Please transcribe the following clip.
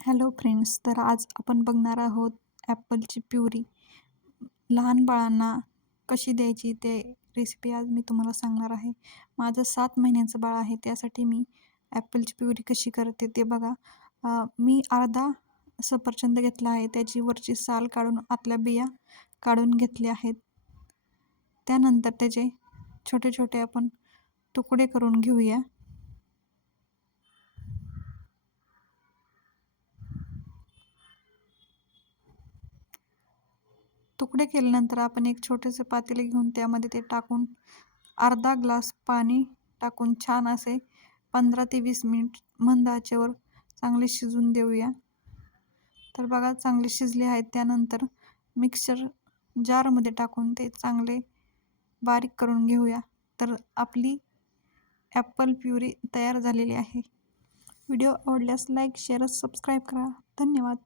Hello friends, तर आज आपण बघणार आहोत ॲपलची प्युरी. लहान बाळांना कशी द्यायची ते रेसिपी आज मी तुम्हाला सांगणार आहे. माझं 7 महिन्याचं बाळ आहे, त्यासाठी मी ॲपलची प्युरी कशी करते ते बघा. मी अर्धा सफरचंद घेतला आहे, त्याची वरची साल काढून आतल्या बिया काढून घेतल्या आहेत. त्यानंतर त्याचे छोटे छोटे आपण तुकडे करून घेऊया. तुकडे केल्यानंतर आपण एक छोटेसे पातेले घेऊन त्यामध्ये ते टाकून अर्धा ग्लास पाणी टाकून छान असे 15 ते 20 मिनिट मंद आचेवर चांगले शिजून देऊया. तर बघा चांगले शिजले आहेत. त्यानंतर मिक्सर जारमध्ये टाकून ते चांगले बारीक करून घेऊया. तर आपली ॲपल प्युरी तयार झालेली आहे. व्हिडिओ आवडल्यास लाईक, शेअर, सबस्क्राईब करा. धन्यवाद.